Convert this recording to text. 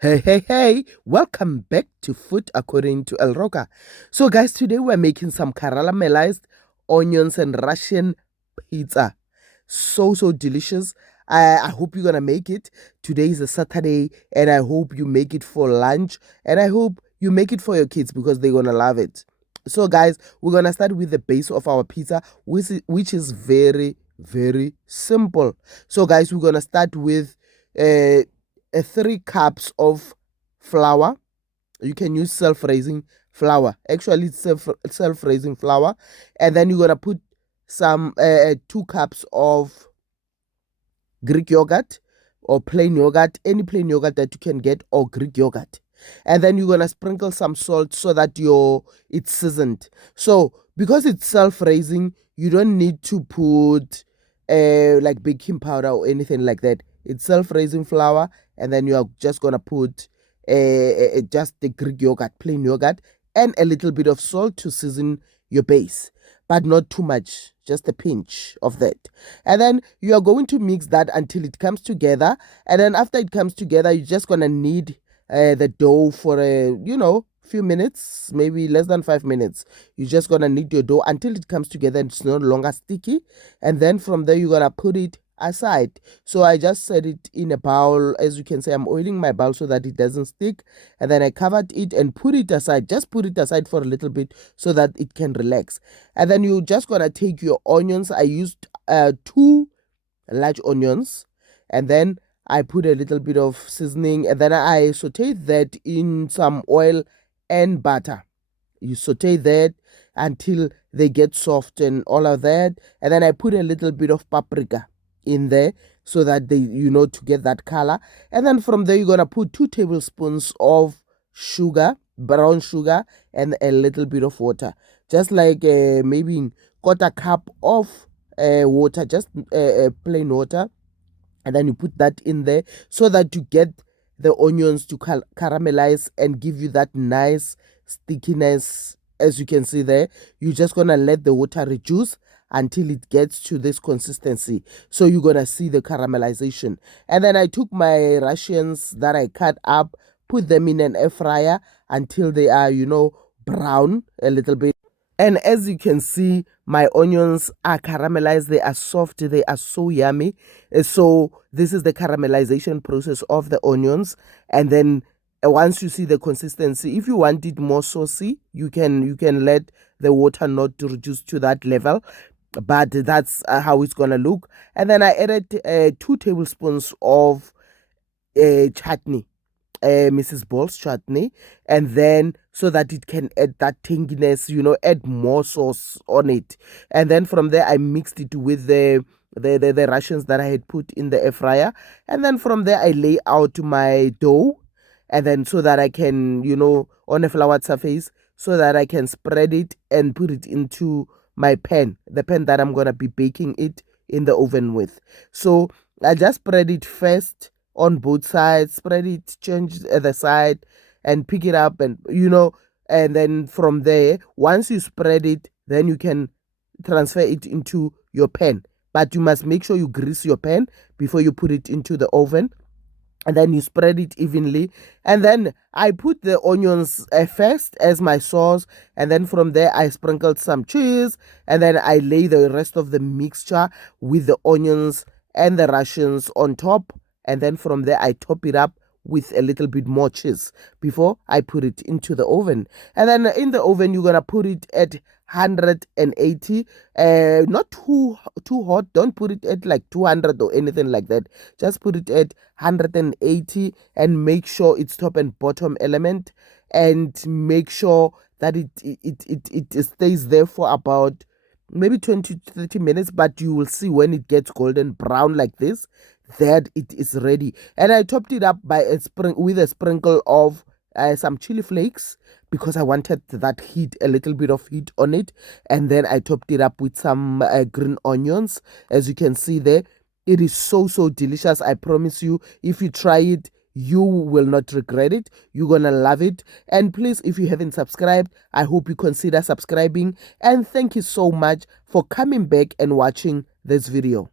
Hey, welcome back to Food According to El Roca. So guys, today we're making some caramelized onions and Russian pizza. So delicious. I hope you're gonna make it. Today is a Saturday and I hope you make it for lunch and I hope you make it for your kids because they're gonna love it. So guys, we're gonna start with the base of our pizza, which is very simple. So guys, we're gonna start with uh 3 cups of flour. You can use self-raising flour. Actually, it's self-raising flour. And then you're going to put some 2 cups of Greek yogurt or plain yogurt, any plain yogurt that you can get, or Greek yogurt. And then you're going to sprinkle some salt so that it's seasoned. So because it's self-raising, you don't need to put like baking powder or anything like that. It's self-raising flour, and then you are just going to put just the Greek yogurt, plain yogurt, and a little bit of salt to season your base, but not too much, just a pinch of that. And then you are going to mix that until it comes together. And then after it comes together, you're just going to knead the dough for few minutes, maybe less than 5 minutes. You're just going to knead your dough until it comes together and it's no longer sticky. And then from there, you're going to put it aside. So I just set it in a bowl. As you can see, I'm oiling my bowl so that it doesn't stick. And then I covered it and put it aside. Just put it aside for a little bit so that it can relax. And then you're just gonna take your onions. I used 2 large onions, and then I put a little bit of seasoning, and then I saute that in some oil and butter. You saute that until they get soft and all of that. And then I put a little bit of paprika in there so that they to get that color. And then from there you're gonna put 2 tablespoons of sugar, brown sugar, and a little bit of water, just like maybe quarter cup of water, just plain water. And then you put that in there so that you get the onions to caramelize and give you that nice stickiness. As you can see there, you're just gonna let the water reduce until it gets to this consistency. So you're gonna see the caramelization. And then I took my Russians that I cut up, put them in an air fryer until they are brown a little bit. And as you can see, my onions are caramelized. They are soft. They are so yummy. So this is the caramelization process of the onions. And then once you see the consistency, if you want it more saucy, you can let the water not to reduce to that level. But that's how it's gonna look. And then I added 2 tablespoons of chutney, Mrs. Ball's chutney, and then so that it can add that tanginess, add more sauce on it. And then from there, I mixed it with the Russians that I had put in the air fryer. And then from there, I lay out my dough, and then so that I can, on a floured surface, so that I can spread it and put it into my pan, the pan that I'm gonna be baking it in the oven with. So I just spread it first on both sides, spread it, change the side, and pick it up, and and then from there, once you spread it, then you can transfer it into your pan. But you must make sure you grease your pan before you put it into the oven. And then you spread it evenly. And then I put the onions first as my sauce. And then from there, I sprinkled some cheese. And then I lay the rest of the mixture with the onions and the Russians on top. And then from there, I top it up with a little bit more cheese before I put it into the oven. And then in the oven, you're going to put it at 180, not too hot. Don't put it at like 200 or anything like that. Just put it at 180 and make sure it's top and bottom element, and make sure that it stays there for about maybe 20 to 30 minutes. But you will see when it gets golden brown like this, that it is ready. And I topped it up by with a sprinkle of some chili flakes, because I wanted that heat, a little bit of heat on it. And then I topped it up with some green onions. As you can see there, it is so delicious. I promise you, if you try it, you will not regret it. You're gonna love it. And please, if you haven't subscribed, I hope you consider subscribing. And thank you so much for coming back and watching this video.